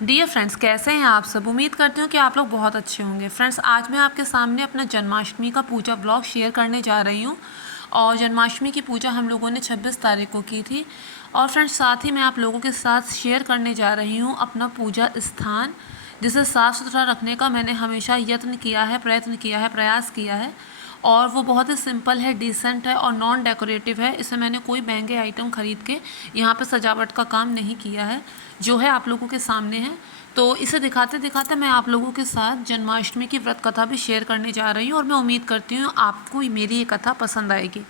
Dear friends, कैसे हैं आप सब। उम्मीद करती हूँ कि आप लोग बहुत अच्छे होंगे। फ्रेंड्स, आज मैं आपके सामने अपना जन्माष्टमी का पूजा ब्लॉग शेयर करने जा रही हूँ। और जन्माष्टमी की पूजा हम लोगों ने 26 तारीख को की थी। और फ्रेंड्स, साथ ही मैं आप लोगों के साथ शेयर करने जा रही हूँ अपना पूजा स्थान, जिसे साफ़ सुथरा रखने का मैंने हमेशा यत्न किया है, प्रयत्न किया है, प्रयास किया है। और वो बहुत ही सिंपल है, डिसेंट है और नॉन डेकोरेटिव है। इसे मैंने कोई महंगे आइटम ख़रीद के यहाँ पे सजावट का काम नहीं किया है, जो है आप लोगों के सामने है। तो इसे दिखाते दिखाते मैं आप लोगों के साथ जन्माष्टमी की व्रत कथा भी शेयर करने जा रही हूँ और मैं उम्मीद करती हूँ आपको मेरी ये कथा पसंद आएगी।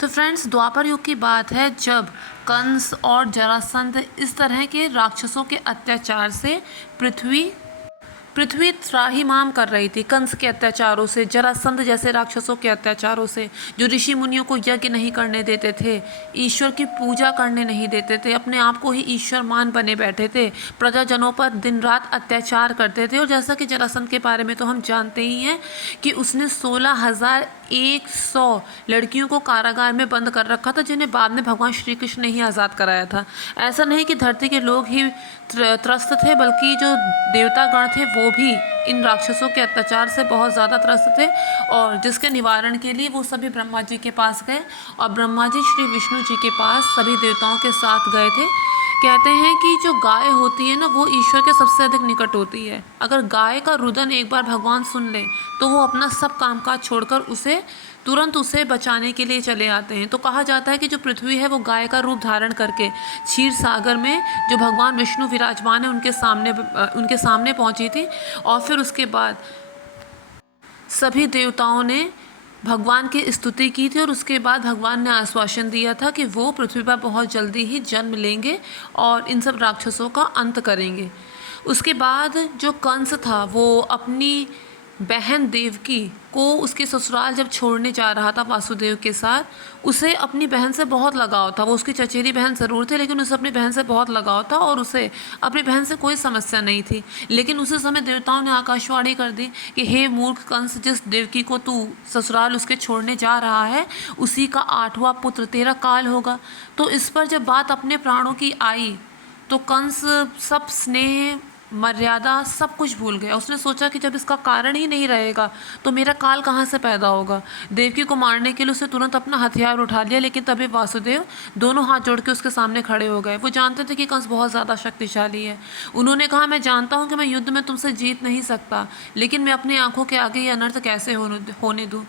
तो फ्रेंड्स, द्वापर युग की बात है, जब कंस और जरासंध इस तरह के राक्षसों के अत्याचार से पृथ्वी पृथ्वी त्राहिमाम कर रही थी। कंस के अत्याचारों से, जरासंध जैसे राक्षसों के अत्याचारों से, जो ऋषि मुनियों को यज्ञ नहीं करने देते थे, ईश्वर की पूजा करने नहीं देते थे, अपने आप को ही ईश्वर मान बने बैठे थे, प्रजाजनों पर दिन रात अत्याचार करते थे। और जैसा कि जरासंध के बारे में तो हम जानते ही हैं कि उसने 16,100 लड़कियों को कारागार में बंद कर रखा था, जिन्हें बाद में भगवान श्री कृष्ण ने ही आज़ाद कराया था। ऐसा नहीं कि धरती के लोग ही त्रस्त थे, बल्कि जो देवतागण थे वो भी इन राक्षसों के अत्याचार से बहुत ज़्यादा त्रस्त थे। और जिसके निवारण के लिए वो सभी ब्रह्मा जी के पास गए और ब्रह्मा जी श्री विष्णु जी के पास सभी देवताओं के साथ गए थे। कहते हैं कि जो गाय होती है ना, वो ईश्वर के सबसे अधिक निकट होती है। अगर गाय का रुदन एक बार भगवान सुन ले तो वो अपना सब कामकाज छोड़कर तुरंत उसे बचाने के लिए चले आते हैं। तो कहा जाता है कि जो पृथ्वी है वो गाय का रूप धारण करके क्षीर सागर में जो भगवान विष्णु विराजमान है उनके सामने पहुंची थी। और फिर उसके बाद सभी देवताओं ने भगवान की स्तुति की थी और उसके बाद भगवान ने आश्वासन दिया था कि वो पृथ्वी पर बहुत जल्दी ही जन्म लेंगे और इन सब राक्षसों का अंत करेंगे। उसके बाद जो कंस था वो अपनी बहन देवकी को उसके ससुराल जब छोड़ने जा रहा था वासुदेव के साथ, उसे अपनी बहन से बहुत लगाव था। वो उसकी चचेरी बहन ज़रूर थी, लेकिन उसे अपनी बहन से बहुत लगाव था और उसे अपनी बहन से कोई समस्या नहीं थी। लेकिन उसी समय देवताओं ने आकाशवाणी कर दी कि हे मूर्ख कंस, जिस देवकी को तू ससुराल उसके छोड़ने जा रहा है, उसी का 8वां पुत्र तेरा काल होगा। तो इस पर जब बात अपने प्राणों की आई तो कंस सब स्नेह मर्यादा सब कुछ भूल गया। उसने सोचा कि जब इसका कारण ही नहीं रहेगा तो मेरा काल कहाँ से पैदा होगा। देवकी को मारने के लिए उसे तुरंत अपना हथियार उठा लिया, लेकिन तभी वासुदेव दोनों हाथ जोड़ के उसके सामने खड़े हो गए। वो जानते थे कि कंस बहुत ज़्यादा शक्तिशाली है। उन्होंने कहा, मैं जानता हूँ कि मैं युद्ध में तुमसे जीत नहीं सकता, लेकिन मैं अपनी आंखों के आगे ये अनर्थ कैसे होने दूँ।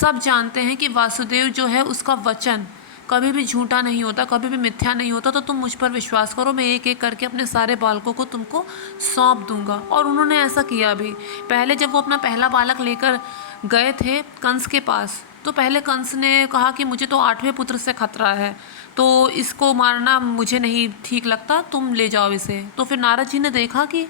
सब जानते हैं कि वासुदेव जो है उसका वचन कभी भी झूठा नहीं होता, कभी भी मिथ्या नहीं होता। तो तुम मुझ पर विश्वास करो, मैं एक एक करके अपने सारे बालकों को तुमको सौंप दूंगा। और उन्होंने ऐसा किया भी। पहले जब वो अपना पहला बालक लेकर गए थे कंस के पास, तो पहले कंस ने कहा कि मुझे तो 8वें पुत्र से खतरा है, तो इसको मारना मुझे नहीं ठीक लगता, तुम ले जाओ इसे। तो फिर नारद जी ने देखा कि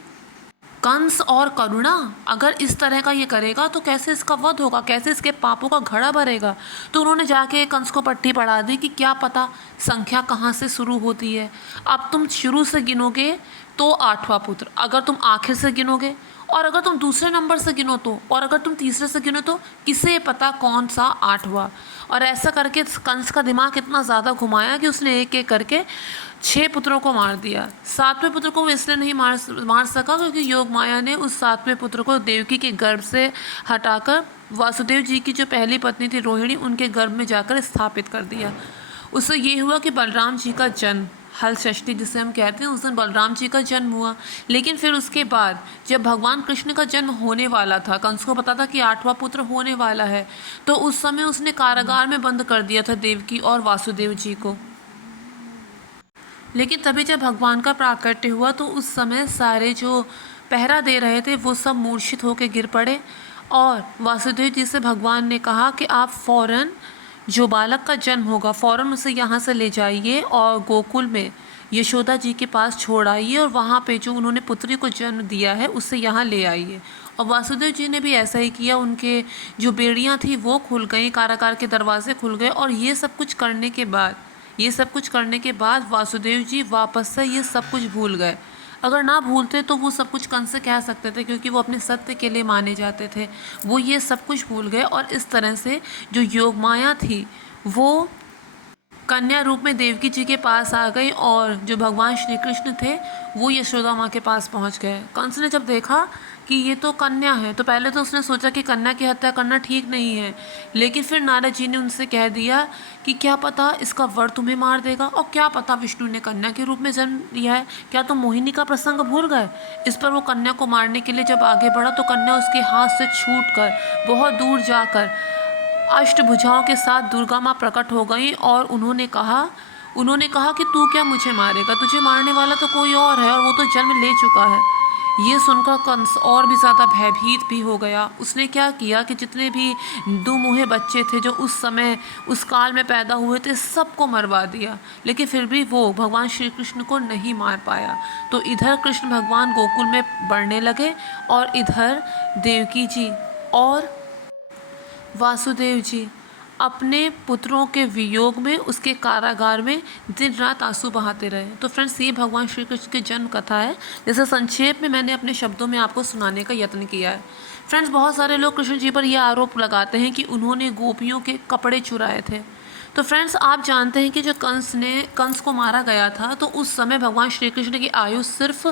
कंस और करुणा अगर इस तरह का ये करेगा तो कैसे इसका वध होगा, कैसे इसके पापों का घड़ा भरेगा। तो उन्होंने जाके कंस को पट्टी पढ़ा दी कि क्या पता संख्या कहाँ से शुरू होती है। अब तुम शुरू से गिनोगे तो 8वां पुत्र, अगर तुम आखिर से गिनोगे और अगर तुम दूसरे नंबर से गिनो तो, और अगर तुम तीसरे से गिनो तो किसे पता कौन सा 8वां। और ऐसा करके कंस का दिमाग इतना ज़्यादा घुमाया कि उसने एक एक करके 6 पुत्रों को मार दिया। 7वें पुत्र को वो इसलिए नहीं मार सका क्योंकि योग माया ने उस 7वें पुत्र को देवकी के गर्भ से हटाकर वासुदेव जी की जो पहली पत्नी थी रोहिणी, उनके गर्भ में जाकर स्थापित कर दिया। उससे ये हुआ कि बलराम जी का जन्म, हल षष्ठी जिसे हम कहते हैं, उस दिन बलराम जी का जन्म हुआ। लेकिन फिर उसके बाद जब भगवान कृष्ण का जन्म होने वाला था, कंस को पता था कि 8वां पुत्र होने वाला है, तो उस समय उसने कारागार में बंद कर दिया था देवकी और वासुदेव जी को। लेकिन तभी जब भगवान का प्राकट्य हुआ तो उस समय सारे जो पहरा दे रहे थे वो सब मूर्छित होकर गिर पड़े। और वासुदेव जी से भगवान ने कहा कि आप फ़ौरन जो बालक का जन्म होगा फ़ौरन उसे यहाँ से ले जाइए और गोकुल में यशोदा जी के पास छोड़ आइए, और वहाँ पे जो उन्होंने पुत्री को जन्म दिया है उसे यहाँ ले आइए। और वासुदेव जी ने भी ऐसा ही किया। उनके जो बेड़ियाँ थी वो खुल गई, कारागार के दरवाजे खुल गए। और ये सब कुछ करने के बाद वासुदेव जी वापस से ये सब कुछ भूल गए। अगर ना भूलते तो वो सब कुछ कंस से कह सकते थे, क्योंकि वो अपने सत्य के लिए माने जाते थे। वो ये सब कुछ भूल गए और इस तरह से जो योग माया थी वो कन्या रूप में देवकी जी के पास आ गई और जो भगवान श्री कृष्ण थे वो यशोदा माँ के पास पहुँच गए। कंस ने जब देखा कि ये तो कन्या है तो पहले तो उसने सोचा कि कन्या की हत्या करना ठीक नहीं है, लेकिन फिर नारद जी ने उनसे कह दिया कि क्या पता इसका वर तुम्हें मार देगा, और क्या पता विष्णु ने कन्या के रूप में जन्म लिया है, क्या तुम मोहिनी का प्रसंग भूल गए। इस पर वो कन्या को मारने के लिए जब आगे बढ़ा तो कन्या उसके हाथ से छूटकर बहुत दूर जाकर अष्टभुजाओं के साथ दुर्गा माँ प्रकट हो गई और उन्होंने कहा कि तू क्या मुझे मारेगा, तुझे मारने वाला तो कोई और है और वो तो जन्म ले चुका है। ये सुनकर कंस और भी ज़्यादा भयभीत भी हो गया। उसने क्या किया कि जितने भी दुमुहे बच्चे थे जो उस समय उस काल में पैदा हुए थे सबको मरवा दिया, लेकिन फिर भी वो भगवान श्री कृष्ण को नहीं मार पाया। तो इधर कृष्ण भगवान गोकुल में बढ़ने लगे और इधर देवकी जी और वासुदेव जी अपने पुत्रों के वियोग में उसके कारागार में दिन रात आंसू बहाते रहे। तो फ्रेंड्स, ये भगवान श्री कृष्ण की जन्म कथा है, जिसे संक्षेप में मैंने अपने शब्दों में आपको सुनाने का यत्न किया है। फ्रेंड्स, बहुत सारे लोग कृष्ण जी पर यह आरोप लगाते हैं कि उन्होंने गोपियों के कपड़े चुराए थे। तो फ्रेंड्स, आप जानते हैं कि जो कंस को मारा गया था तो उस समय भगवान श्री कृष्ण की आयु सिर्फ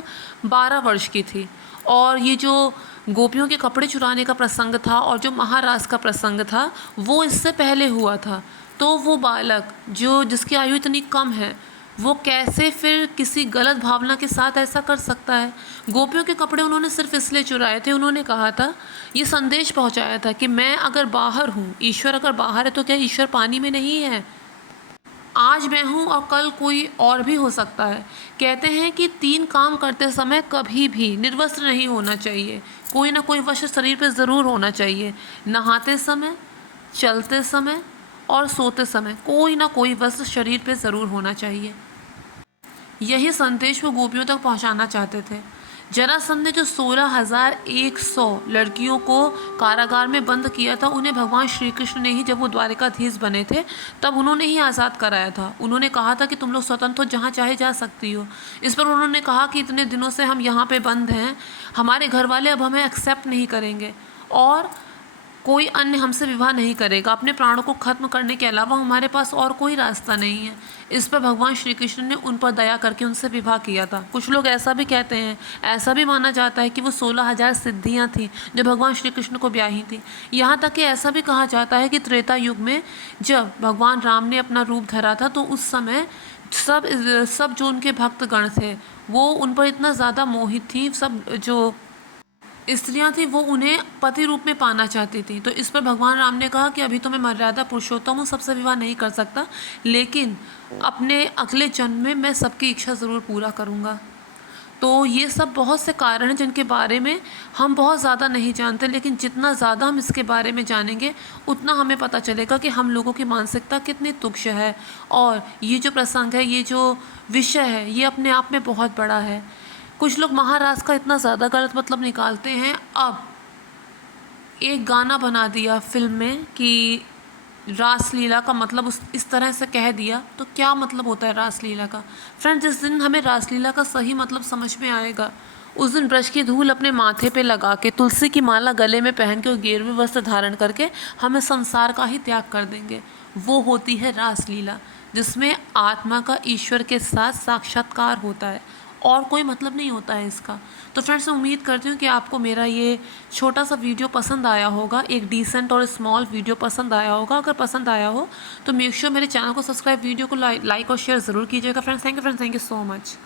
12 वर्ष की थी, और ये जो गोपियों के कपड़े चुराने का प्रसंग था और जो महारास का प्रसंग था वो इससे पहले हुआ था। तो वो बालक जिसकी आयु इतनी कम है वो कैसे फिर किसी गलत भावना के साथ ऐसा कर सकता है। गोपियों के कपड़े उन्होंने सिर्फ इसलिए चुराए थे, उन्होंने कहा था, ये संदेश पहुंचाया था कि मैं अगर बाहर हूँ, ईश्वर अगर बाहर है तो क्या ईश्वर पानी में नहीं है। आज मैं हूँ और कल कोई और भी हो सकता है। कहते हैं कि 3 काम करते समय कभी भी निर्वस्त्र नहीं होना चाहिए, कोई ना कोई वस्त्र शरीर पे ज़रूर होना चाहिए। नहाते समय, चलते समय और सोते समय कोई ना कोई वस्त्र शरीर पे ज़रूर होना चाहिए। यही संदेश वो गोपियों तक पहुंचाना चाहते थे। जरासंध ने जो 16,100 लड़कियों को कारागार में बंद किया था, उन्हें भगवान श्री कृष्ण ने ही, जब वो द्वारिकाधीश बने थे तब उन्होंने ही आज़ाद कराया था। उन्होंने कहा था कि तुम लोग स्वतंत्र हो, जहाँ चाहे जा सकती हो। इस पर उन्होंने कहा कि इतने दिनों से हम यहाँ पे बंद हैं, हमारे घर वाले अब हमें एक्सेप्ट नहीं करेंगे और कोई अन्य हमसे विवाह नहीं करेगा। अपने प्राणों को खत्म करने के अलावा हमारे पास और कोई रास्ता नहीं है। इस पर भगवान श्री कृष्ण ने उन पर दया करके उनसे विवाह किया था। कुछ लोग ऐसा भी कहते हैं, ऐसा भी माना जाता है कि वो 16,000 सिद्धियाँ थीं जो भगवान श्री कृष्ण को ब्याही थी। यहाँ तक कि ऐसा भी कहा जाता है कि त्रेता युग में जब भगवान राम ने अपना रूप धरा था तो उस समय सब जो उनके भक्तगण थे वो उन पर इतना ज़्यादा मोहित थी, सब जो स्त्रियां थी वो उन्हें पति रूप में पाना चाहती थी। तो इस पर भगवान राम ने कहा कि अभी तो मैं मर्यादा पुरुषोत्तम हूँ, सबसे विवाह नहीं कर सकता, लेकिन अपने अगले जन्म में मैं सबकी इच्छा ज़रूर पूरा करूँगा। तो ये सब बहुत से कारण हैं जिनके बारे में हम बहुत ज़्यादा नहीं जानते, लेकिन जितना ज़्यादा हम इसके बारे में जानेंगे उतना हमें पता चलेगा कि हम लोगों की मानसिकता कितनी तुच्छ है। और ये जो प्रसंग है, ये जो विषय है, ये अपने आप में बहुत बड़ा है। कुछ लोग महाराज का इतना ज़्यादा गलत मतलब निकालते हैं, अब एक गाना बना दिया फिल्म में कि रासलीला का मतलब इस तरह से कह दिया, तो क्या मतलब होता है रासलीला का। फ्रेंड्स, जिस दिन हमें रासलीला का सही मतलब समझ में आएगा उस दिन ब्रज की धूल अपने माथे पे लगा के, तुलसी की माला गले में पहन के और गेरुए वस्त्र धारण करके हमें संसार का ही त्याग कर देंगे। वो होती है रासलीला, जिसमें आत्मा का ईश्वर के साथ साक्षात्कार होता है और कोई मतलब नहीं होता है इसका। तो फ्रेंड्स, मैं उम्मीद करती हूँ कि आपको मेरा ये छोटा सा वीडियो पसंद आया होगा, एक डिसेंट और स्मॉल वीडियो पसंद आया होगा। अगर पसंद आया हो तो मेक श्योर मेरे चैनल को सब्सक्राइब, वीडियो को लाइक और शेयर ज़रूर कीजिएगा। Friends, thank you so much.